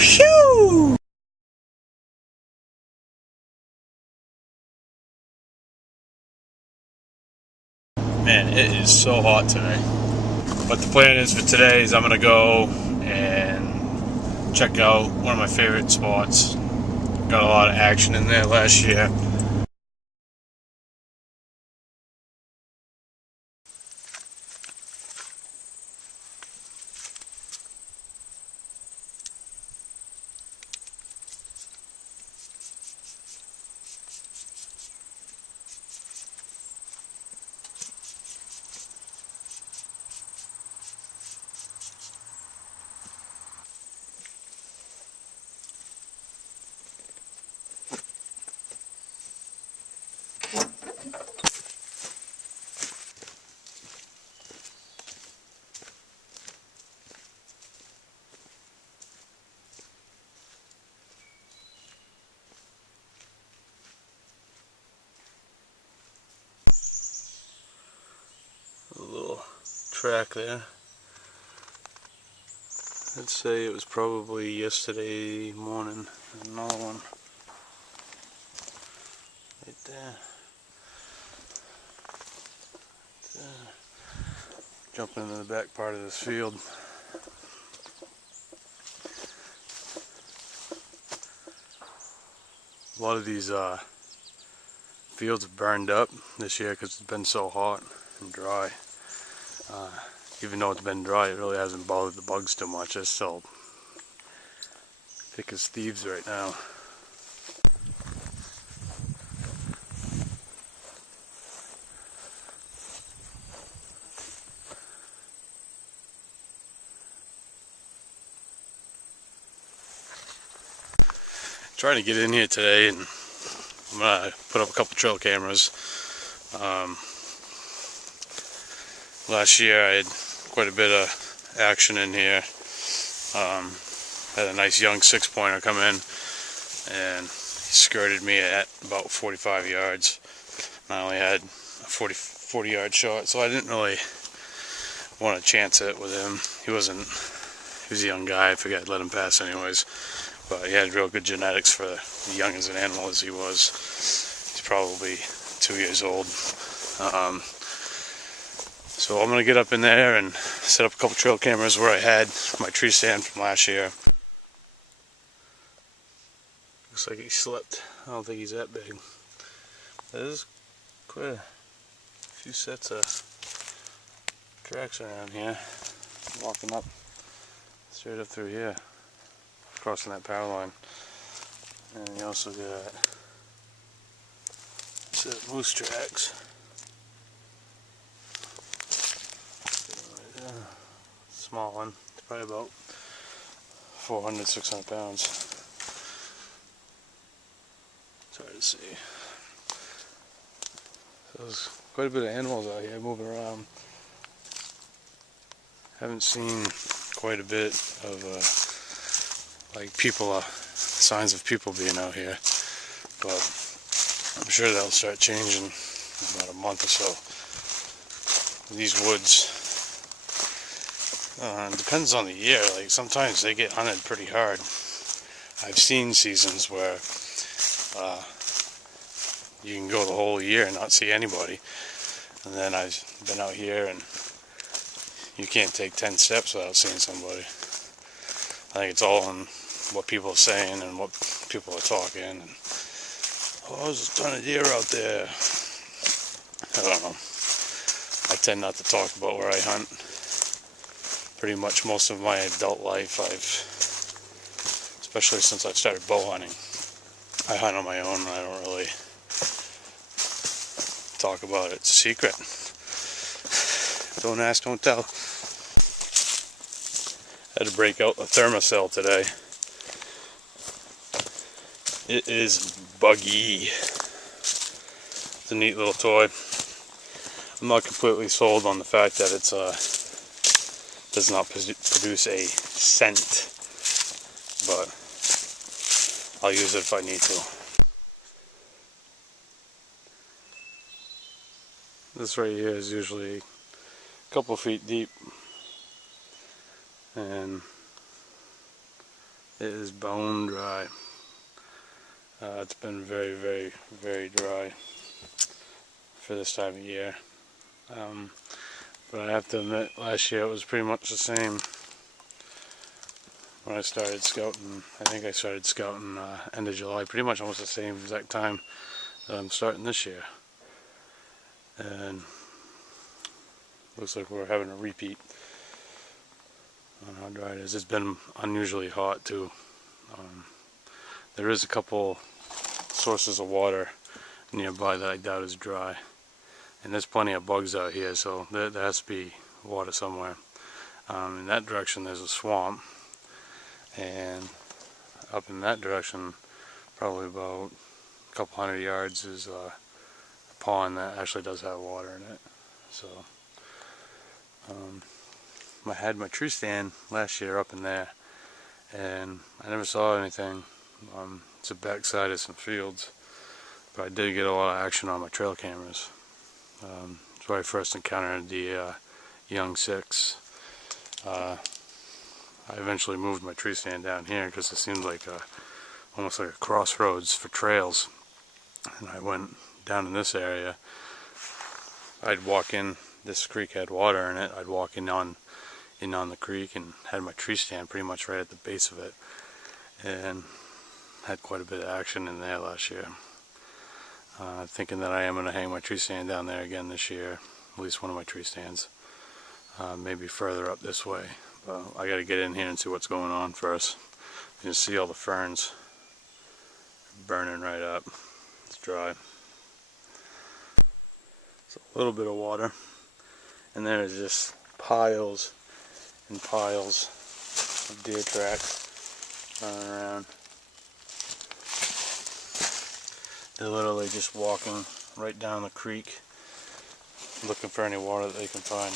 Phew! Man, it is so hot today. But the plan is for today is I'm gonna go and check out one of my favorite spots. Got a lot of action in there last year. A little track there. I'd say it was probably yesterday morning. Another one right there. Jumping into the back part of this field. A lot of these fields have burned up this year because it's been so hot and dry. Even though it's been dry, it really hasn't bothered the bugs too much. They're still thick as thieves right now. Trying to get in here today, and I'm gonna put up a couple trail cameras. Last year I had quite a bit of action in here. Had a nice young 6-pointer come in and he skirted me at about 45 yards. And I only had a 40 yard shot, so I didn't really want to chance it with him. He was a young guy. I figured I'd let him pass anyways. But he had real good genetics for young as an animal as he was. He's probably 2 years old. So I'm going to get up in there and set up a couple trail cameras where I had my tree stand from last year. Looks like he slipped. I don't think he's that big. There's quite a few sets of tracks around here. Walking up straight up through here, crossing that power line. And you also got a set of moose tracks. Small one, it's probably about 400, 600 pounds. It's hard to see. So there's quite a bit of animals out here moving around. Haven't seen quite a bit of like people, signs of people being out here, but I'm sure that'll start changing in about a month or so. These woods, depends on the year. Like sometimes they get hunted pretty hard. I've seen seasons where you can go the whole year and not see anybody, and then I've been out here and you can't take 10 steps without seeing somebody. I think it's all on what people are saying and what people are talking. And, oh, there's a ton of deer out there. I don't know. I tend not to talk about where I hunt. Pretty much most of my adult life, especially since I've started bow hunting, I hunt on my own and I don't really talk about it. It's a secret. Don't ask, don't tell. Had to break out the Thermacell today. It is buggy. It's a neat little toy. I'm not completely sold on the fact that it's does not produce a scent, but I'll use it if I need to. This right here is usually a couple feet deep and It is bone dry. It's been very, very, very dry for this time of year. But I have to admit, last year it was pretty much the same when I started scouting. I think I started scouting end of July, pretty much almost the same exact time that I'm starting this year. And looks like we're having a repeat on how dry it is. It's been unusually hot too. There is a couple sources of water nearby that I doubt is dry, and there's plenty of bugs out here, so there has to be water somewhere. In that direction there's a swamp, and up in that direction, probably about a couple hundred yards, is a pond that actually does have water in it. So I had my tree stand last year up in there, and I never saw anything. It's a backside of some fields, but I did get a lot of action on my trail cameras. It's where I first encountered the young 6. I eventually moved my tree stand down here because it seemed like almost like a crossroads for trails, and I went down in this area. I'd walk in, this creek had water in it, I'd walk in on the creek and had my tree stand pretty much right at the base of it, and had quite a bit of action in there last year. Thinking that I am going to hang my tree stand down there again this year, at least one of my tree stands, maybe further up this way, but I got to get in here and see what's going on first. You can see all the ferns burning right up. It's dry. It's a little bit of water, and then there's just piles and piles of deer tracks running around. They're literally just walking right down the creek, looking for any water that they can find.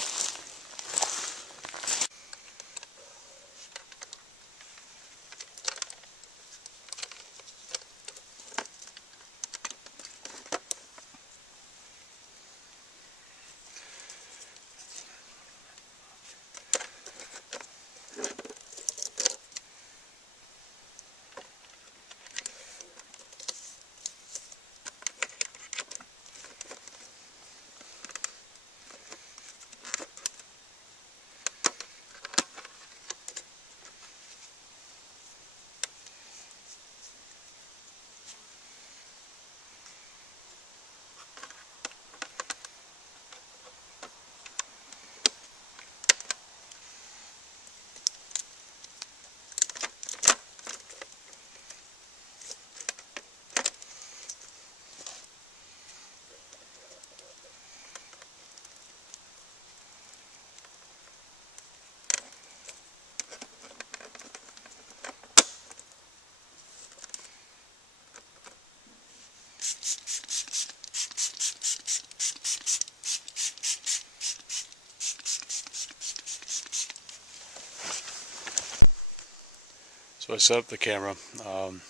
So I set up the camera. I'm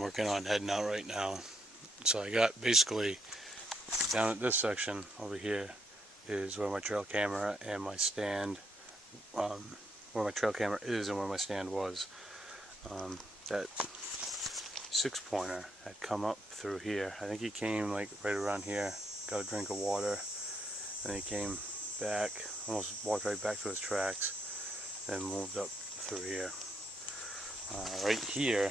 working on heading out right now. So I got basically down at this section over here is where my trail camera and my stand, where my trail camera is and where my stand was. That 6-pointer had come up through here. I think he came like right around here, got a drink of water, and he came back, almost walked right back to his tracks, then moved up through here. Right here,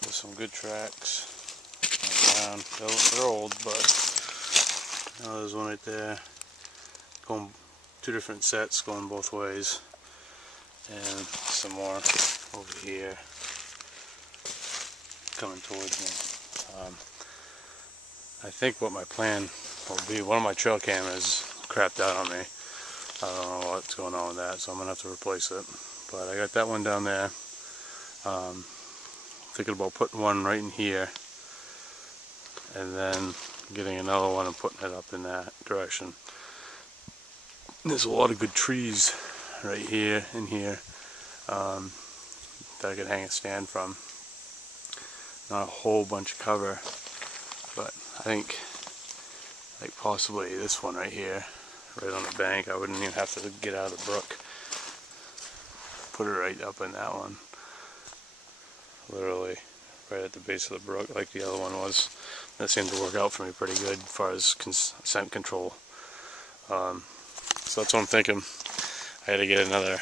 there's some good tracks around. They're old, but there's one right there, going 2 different sets going both ways, and some more over here coming towards me. I think what my plan will be, one of my trail cameras crapped out on me. I don't know what's going on with that, so I'm gonna have to replace it. But I got that one down there. Thinking about putting one right in here, and then getting another one and putting it up in that direction. There's a lot of good trees right here and here that I could hang a stand from. Not a whole bunch of cover, but I think like possibly this one right here, right on the bank. I wouldn't even have to get out of the brook. put it right up in that one. Literally right at the base of the brook like the other one was. That seemed to work out for me pretty good as far as scent control. So that's what I'm thinking. I had to get another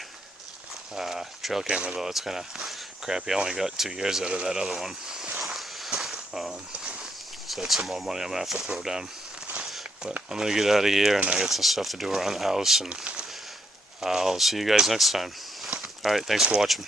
trail camera though. It's kind of crappy. I only got 2 years out of that other one. So that's some more money I'm going to have to throw down. But I'm going to get out of here, and I got some stuff to do around the house, and I'll see you guys next time. Alright, thanks for watching.